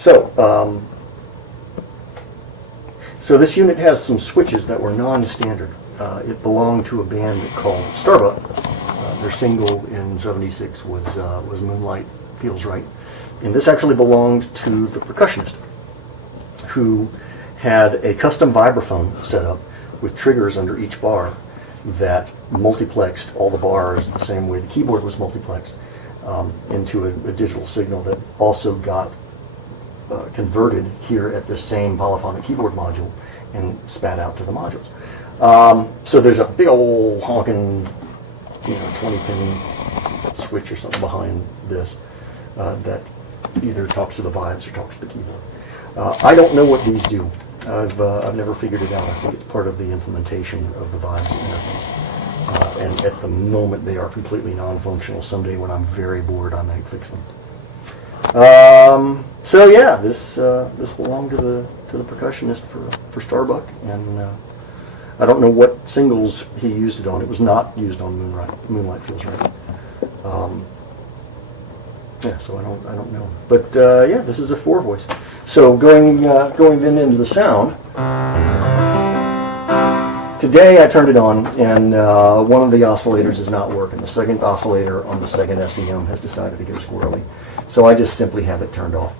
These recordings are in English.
So, so this unit has some switches that were non-standard. It belonged to a band called Starbuck. Their single in '76 was Moonlight Feels Right. And this actually belonged to the percussionist, who had a custom vibraphone set up with triggers under each bar that multiplexed all the bars the same way the keyboard was multiplexed into a digital signal that also got converted here at the same polyphonic keyboard module and spat out to the modules. So there's a big old honking 20-pin switch or something behind this that either talks to the vibes or talks to the keyboard. I don't know what these do. I've never figured it out. I think it's part of the implementation of the vibes interface. And at the moment, they are completely non-functional. Someday, when I'm very bored, I might fix them. So yeah, this belonged to the percussionist for Starbuck, and I don't know what singles he used it on. It was not used on Moonlight Feels Right. Yeah, so I don't know. But yeah, this is a 4-voice. So going then into the sound. Today I turned it on, and one of the oscillators is not working. The second oscillator on the second SEM has decided to go squirrely. So I just simply have it turned off.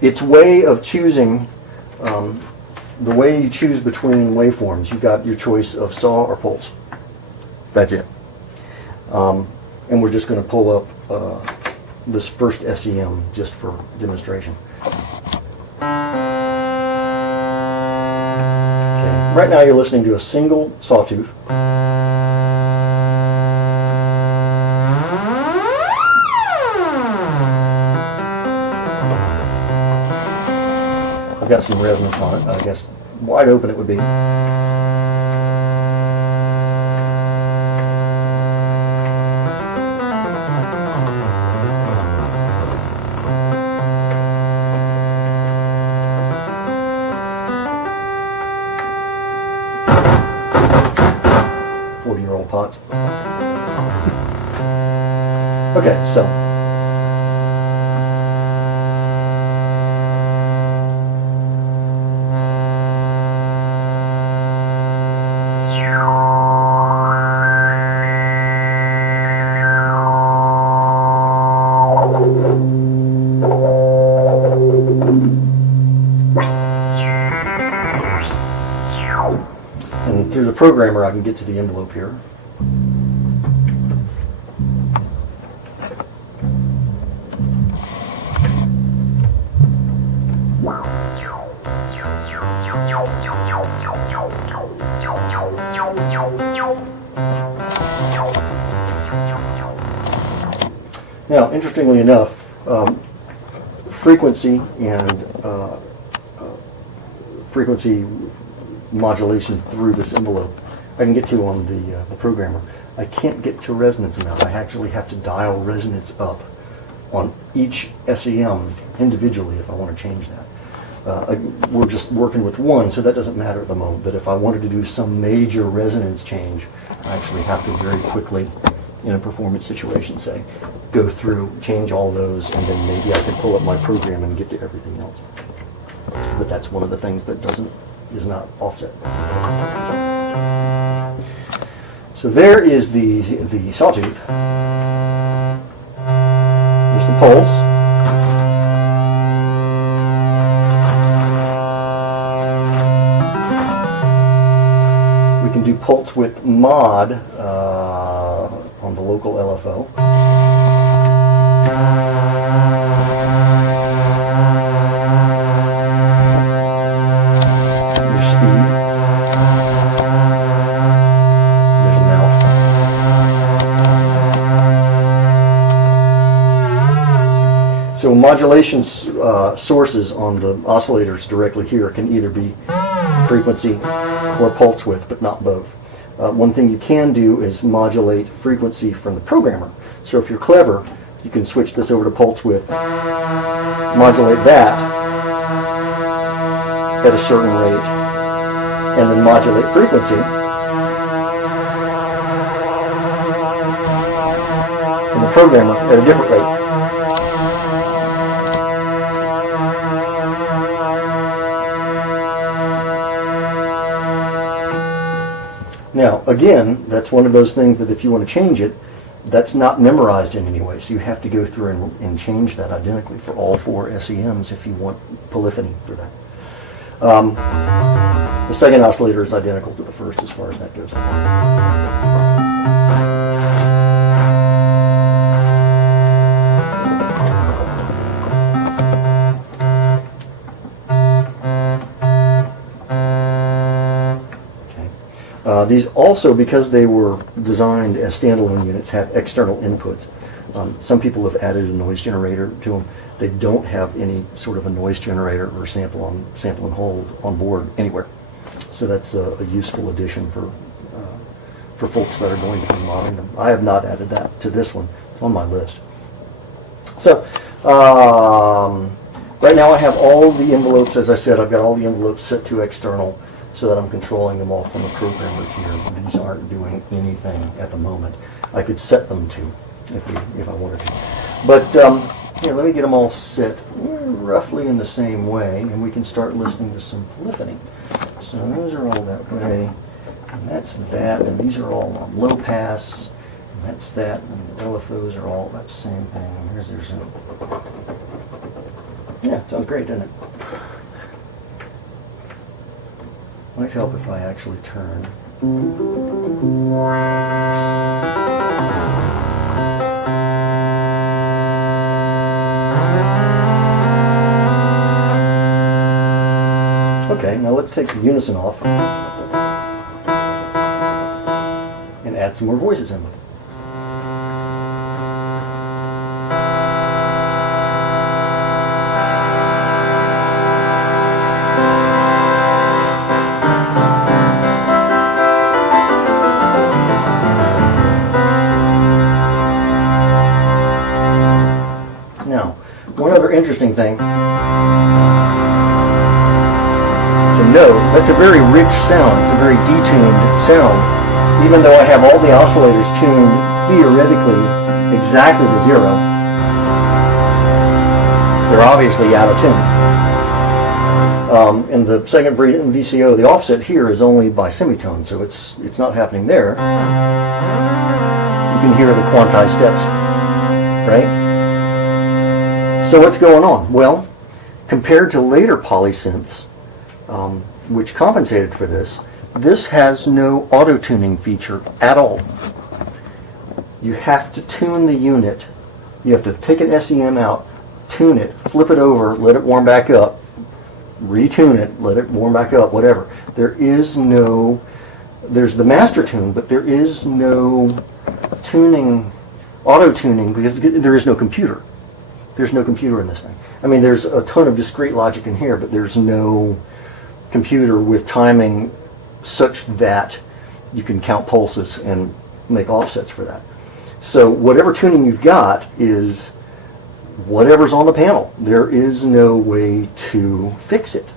Its way of choosing, the way you choose between waveforms, you've got your choice of saw or pulse. That's it. And we're just going to pull up this first SEM just for demonstration. Okay. Right now you're listening to a single sawtooth. I've got some resonance on it. I guess wide open it would be. Pots. Okay, so and through the programmer I can get to the envelope here. Now, interestingly enough, frequency and frequency modulation through this envelope I can get to on the programmer. I can't get to resonance amount. I actually have to dial resonance up on each SEM individually if I want to change that. We're just working with one, so that doesn't matter at the moment. But if I wanted to do some major resonance change, I actually have to very quickly, in a performance situation, say, go through, change all those, and then maybe I can pull up my program and get to everything else. But that's one of the things that is not offset. So there is the sawtooth. There's the pulse. We can do pulse width mod on the local LFO. Your speed. There's a mount. So modulation sources on the oscillators directly here can either be frequency or pulse width, but not both. One thing you can do is modulate frequency from the programmer. So if you're clever, you can switch this over to pulse width, modulate that at a certain rate, and then modulate frequency from the programmer at a different rate. Now, again, that's one of those things that if you want to change it, that's not memorized in any way, so you have to go through and change that identically for all 4 SEMs if you want polyphony for that. The second oscillator is identical to the first as far as that goes. These also, because they were designed as standalone units, have external inputs. Some people have added a noise generator to them. They don't have any sort of a noise generator or sample and hold on board anywhere. So that's a useful addition for folks that are going to be modding them. I have not added that to this one. It's on my list. So right now I have all the envelopes, as I said, I've got all the envelopes set to external, so that I'm controlling them all from a programmer here. These aren't doing anything at the moment. I could set them to if I wanted to. But here, let me get them all set roughly in the same way, and we can start listening to some polyphony. So those are all that way, and that's that, and these are all on low pass, and that's that, and the LFOs are all that same thing. And here's their zoom. Yeah, it sounds great, doesn't it? Might help if I actually turn. Okay, now let's take the unison off and add some more voices in. Interesting thing to note, that's a very rich sound. It's a very detuned sound. Even though I have all the oscillators tuned theoretically exactly to 0, they're obviously out of tune. In the second VCO, the offset here is only by semitone, so it's not happening there. You can hear the quantized steps, right? So what's going on? Well, compared to later polysynths, which compensated for this, this has no auto-tuning feature at all. You have to tune the unit. You have to take an SEM out, tune it, flip it over, let it warm back up, retune it, let it warm back up, whatever. There's the master tune, but there is no tuning, auto-tuning, because there is no computer. There's no computer in this thing. I mean, there's a ton of discrete logic in here, but there's no computer with timing such that you can count pulses and make offsets for that. So whatever tuning you've got is whatever's on the panel. There is no way to fix it.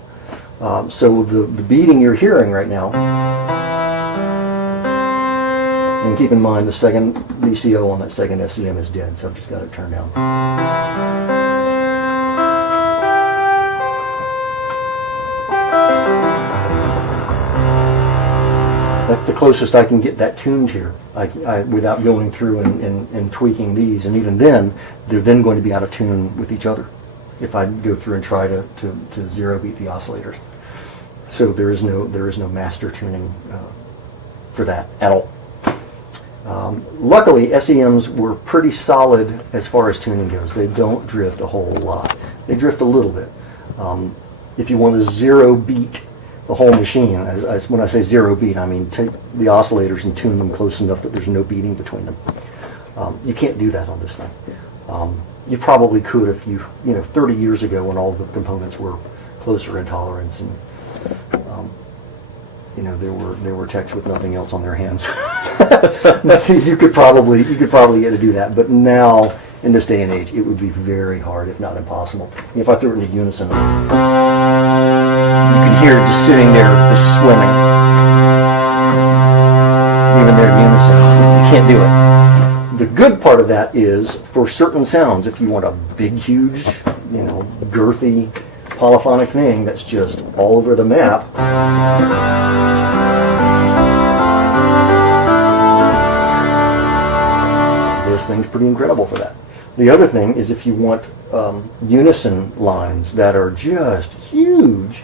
So the beating you're hearing right now, and keep in mind the second VCO on that second SEM is dead, so I've just got it turned down. That's the closest I can get that tuned here, without going through and tweaking these. And even then, they're then going to be out of tune with each other if I go through and try to zero beat the oscillators. So there is no master tuning for that at all. Luckily, SEMs were pretty solid as far as tuning goes. They don't drift a whole lot. They drift a little bit. If you want to zero beat the whole machine, when I say zero beat, I mean take the oscillators and tune them close enough that there's no beating between them. You can't do that on this thing. You probably could if 30 years ago when all the components were closer in tolerance and there were techs with nothing else on their hands. you could probably get to do that, but now in this day and age it would be very hard, if not impossible. If I threw it into unison, you can hear it just sitting there, just swimming. Even there in unison, you can't do it. The good part of that is for certain sounds, if you want a big, huge, girthy polyphonic thing that's just all over the map, this thing's pretty incredible for that. The other thing is if you want unison lines that are just huge,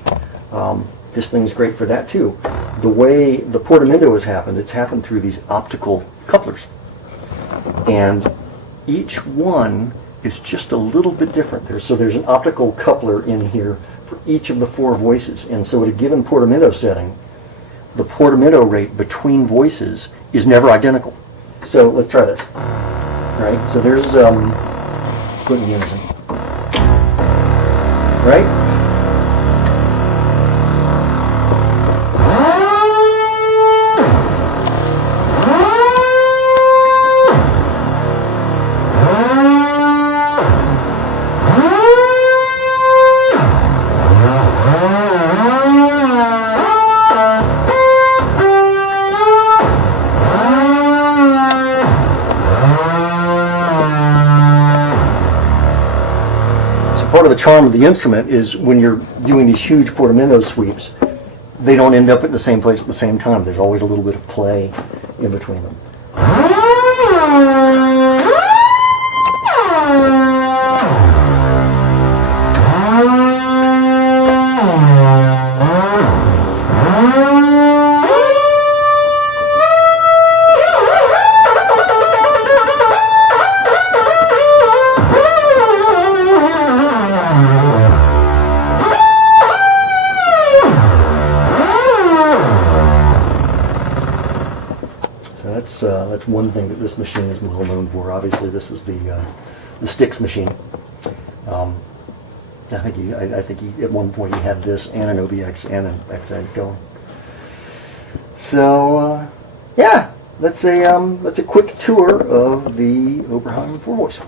this thing's great for that too. The way the portamento has happened, it's happened through these optical couplers. And each one is just a little bit different. So there's an optical coupler in here for each of the 4 voices. And so at a given portamento setting, the portamento rate between voices is never identical. So let's try this. Right? So there's, let's put in unison. Right? Part of the charm of the instrument is when you're doing these huge portamento sweeps, they don't end up at the same place at the same time. There's always a little bit of play in between them. That's one thing that this machine is well known for. Obviously, this was the Styx machine. I think he at one point he had this and an OBX and an XA going. So yeah, that's a quick tour of the Oberheim 4-voice.